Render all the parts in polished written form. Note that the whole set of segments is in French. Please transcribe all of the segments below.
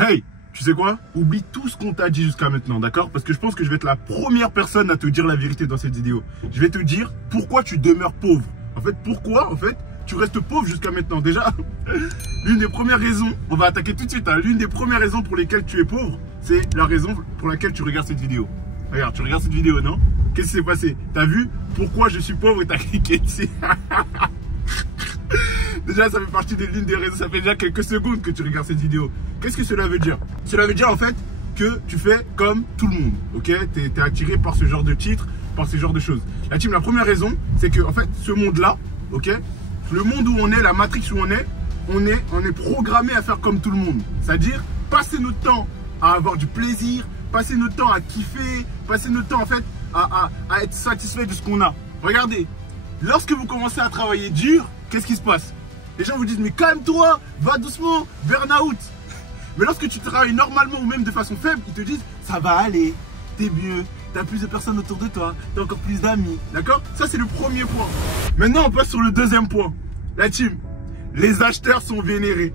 Hey, tu sais quoi? Oublie tout ce qu'on t'a dit jusqu'à maintenant, d'accord? Parce que je pense que je vais être la première personne à te dire la vérité dans cette vidéo. Je vais te dire pourquoi tu demeures pauvre. En fait, pourquoi, tu restes pauvre jusqu'à maintenant. Déjà, l'une des premières raisons, on va attaquer tout de suite, hein, l'une des premières raisons pour lesquelles tu es pauvre, c'est la raison pour laquelle tu regardes cette vidéo. Regarde, tu regardes cette vidéo, non? Qu'est-ce qui s'est passé? T'as vu pourquoi je suis pauvre et t'as cliqué dessus? Déjà, ça fait partie de l'une des raisons. Ça fait déjà quelques secondes que tu regardes cette vidéo. Qu'est-ce que cela veut dire? Cela veut dire en fait que tu fais comme tout le monde. Ok, t'es attiré par ce genre de titre, par ce genre de choses. La team, la première raison, c'est que en fait, ce monde-là, ok, le monde où on est, la matrix où on est programmé à faire comme tout le monde. C'est-à-dire passer notre temps à avoir du plaisir, passer notre temps à kiffer, passer notre temps en fait à être satisfait de ce qu'on a. Regardez, lorsque vous commencez à travailler dur, qu'est-ce qui se passe? Les gens vous disent mais calme-toi, va doucement, burn-out. Mais lorsque tu travailles normalement ou même de façon faible, ils te disent ça va aller, t'es mieux, t'as plus de personnes autour de toi, t'as encore plus d'amis, d'accord? Ça c'est le premier point. Maintenant on passe sur le deuxième point. La team, les acheteurs sont vénérés.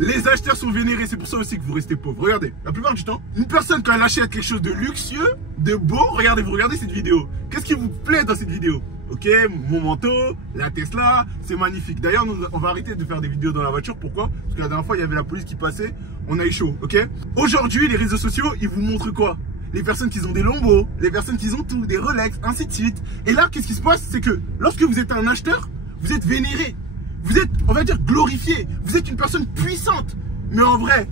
Les acheteurs sont vénérés, c'est pour ça aussi que vous restez pauvre. Regardez, la plupart du temps, une personne quand elle achète quelque chose de luxueux, de beau, regardez, vous regardez cette vidéo. Qu'est-ce qui vous plaît dans cette vidéo? Ok, mon manteau, la Tesla, c'est magnifique. D'ailleurs, on va arrêter de faire des vidéos dans la voiture. Pourquoi? Parce que la dernière fois, il y avait la police qui passait, on a eu chaud, ok? Aujourd'hui, les réseaux sociaux, ils vous montrent quoi? Les personnes qui ont des Lambo, les personnes qui ont tout, des Rolex, ainsi de suite. Et là, qu'est-ce qui se passe? C'est que lorsque vous êtes un acheteur, vous êtes vénéré. Vous êtes, on va dire, glorifié. Vous êtes une personne puissante. Mais en vrai,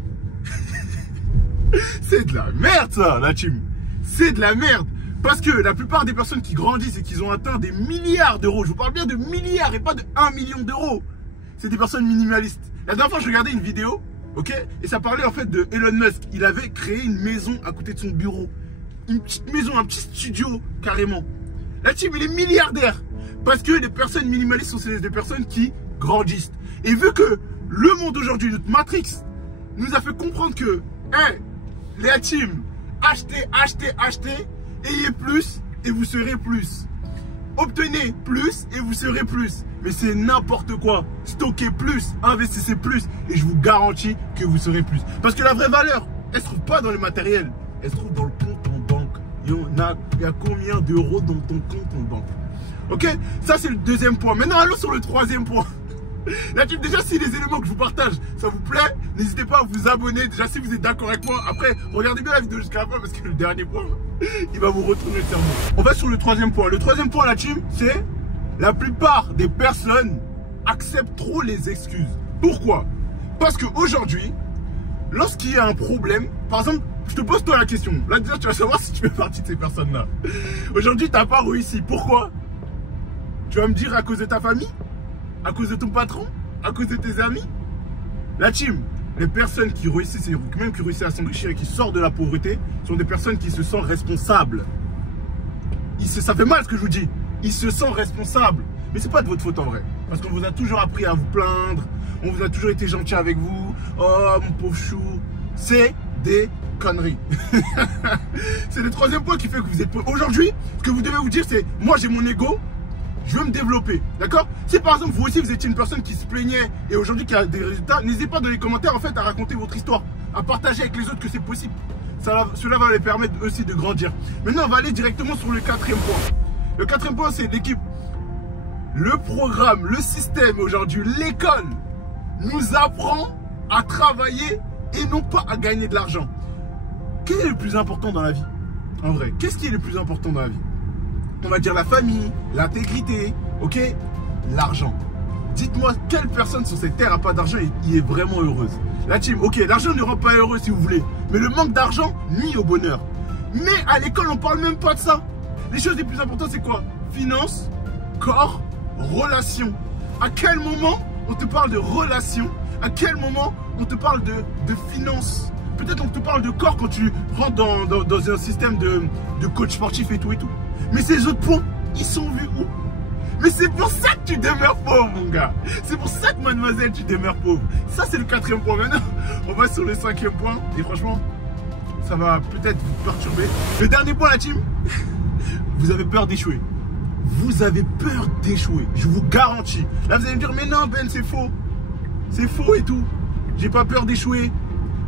c'est de la merde ça, la team. C'est de la merde. Parce que la plupart des personnes qui grandissent et qui ont atteint des milliards d'euros, je vous parle bien de milliards et pas de 1 million d'euros, c'est des personnes minimalistes. La dernière fois, je regardais une vidéo, ok, et ça parlait en fait de Elon Musk. Il avait créé une maison à côté de son bureau. Une petite maison, un petit studio, carrément. La team, il est milliardaire. Parce que les personnes minimalistes sont des personnes qui grandissent. Et vu que le monde aujourd'hui, notre Matrix, nous a fait comprendre que, hey, les team, achetez, ayez plus et vous serez plus. Obtenez plus et vous serez plus. Mais c'est n'importe quoi. Stockez plus, investissez plus et je vous garantis que vous serez plus. Parce que la vraie valeur, elle se trouve pas dans le matériel. Elle se trouve dans le compte en banque. Il y a combien d'euros dans ton compte en banque? Ok, ça c'est le deuxième point. Maintenant allons sur le troisième point. La team, déjà si les éléments que je vous partage ça vous plaît, n'hésitez pas à vous abonner. Déjà si vous êtes d'accord avec moi. Après regardez bien la vidéo jusqu'à la fin parce que le dernier point il va vous retourner le cerveau. On va sur le troisième point. Le troisième point la team, c'est la plupart des personnes acceptent trop les excuses. Pourquoi? Parce qu'aujourd'hui, lorsqu'il y a un problème, par exemple, je te pose toi la question. Là déjà tu vas savoir si tu fais partie de ces personnes là. Aujourd'hui tu n'as pas réussi. Pourquoi? Tu vas me dire à cause de ta famille? À cause de ton patron? À cause de tes amis? La team, les personnes qui réussissent, même qui réussissent à s'enrichir et qui sortent de la pauvreté, sont des personnes qui se sentent responsables. Ça fait mal ce que je vous dis. Ils se sentent responsables. Mais c'est pas de votre faute en vrai. Parce qu'on vous a toujours appris à vous plaindre. On vous a toujours été gentil avec vous. Oh mon pauvre chou. C'est des conneries. C'est le troisième point qui fait que vous êtes pauvre. Aujourd'hui, ce que vous devez vous dire, c'est moi j'ai mon ego. Je veux me développer, d'accord? Si par exemple vous aussi vous étiez une personne qui se plaignait et aujourd'hui qui a des résultats, n'hésitez pas dans les commentaires en fait à raconter votre histoire, à partager avec les autres que c'est possible. Cela va les permettre aussi de grandir. Maintenant on va aller directement sur le quatrième point. Le quatrième point c'est l'équipe. Le programme, le système aujourd'hui, l'école nous apprend à travailler et non pas à gagner de l'argent. Quel est le plus important dans la vie? En vrai, qu'est-ce qui est le plus important dans la vie? On va dire la famille, l'intégrité, ok? L'argent. Dites-moi quelle personne sur cette terre n'a pas d'argent et qui est vraiment heureuse. La team, ok, l'argent ne rend pas heureux si vous voulez. Mais le manque d'argent nuit au bonheur. Mais à l'école, on parle même pas de ça. Les choses les plus importantes, c'est quoi? Finance, corps, relations. À quel moment on te parle de relations? À quel moment on te parle de finances? Peut-être on te parle de corps quand tu rentres dans un système de coach sportif et tout et tout. Mais ces autres points, ils sont vus où? Mais c'est pour ça que tu demeures pauvre, mon gars. C'est pour ça que, mademoiselle, tu demeures pauvre. Ça, c'est le quatrième point. Maintenant, on va sur le cinquième point. Et franchement, ça va peut-être vous perturber. Le dernier point, la team, vous avez peur d'échouer. Vous avez peur d'échouer. Je vous garantis. Là, vous allez me dire, mais non, Ben, c'est faux. C'est faux et tout. J'ai pas peur d'échouer.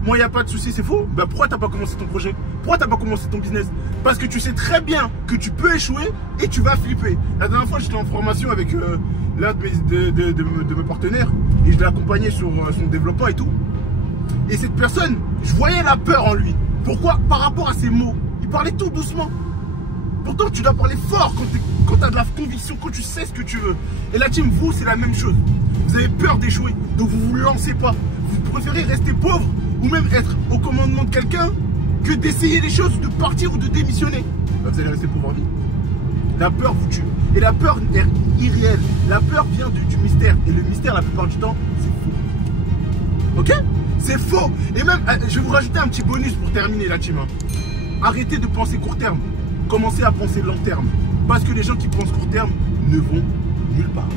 moi il n'y a pas de souci, c'est faux. Bah pourquoi t'as pas commencé ton projet? Pourquoi t'as pas commencé ton business? Parce que tu sais très bien que tu peux échouer et tu vas flipper. La dernière fois j'étais en formation avec l'un de mes partenaires et je l'ai accompagné sur son développement et tout. Et cette personne, je voyais la peur en lui. Pourquoi? Par rapport à ses mots. Il parlait tout doucement. Pourtant, tu dois parler fort quand tu as de la conviction, quand tu sais ce que tu veux. Et la team, vous, c'est la même chose. Vous avez peur d'échouer, donc vous ne vous lancez pas. Vous préférez rester pauvre ou même être au commandement de quelqu'un que d'essayer les choses, de partir ou de démissionner. Bah, vous allez rester pauvre en vie. La peur vous tue. Et la peur est irréelle. La peur vient du mystère. Et le mystère, la plupart du temps, c'est faux. Ok? C'est faux. Et même, je vais vous rajouter un petit bonus pour terminer la team. Arrêtez de penser court terme. Commencez à penser long terme. Parce que les gens qui pensent court terme ne vont nulle part.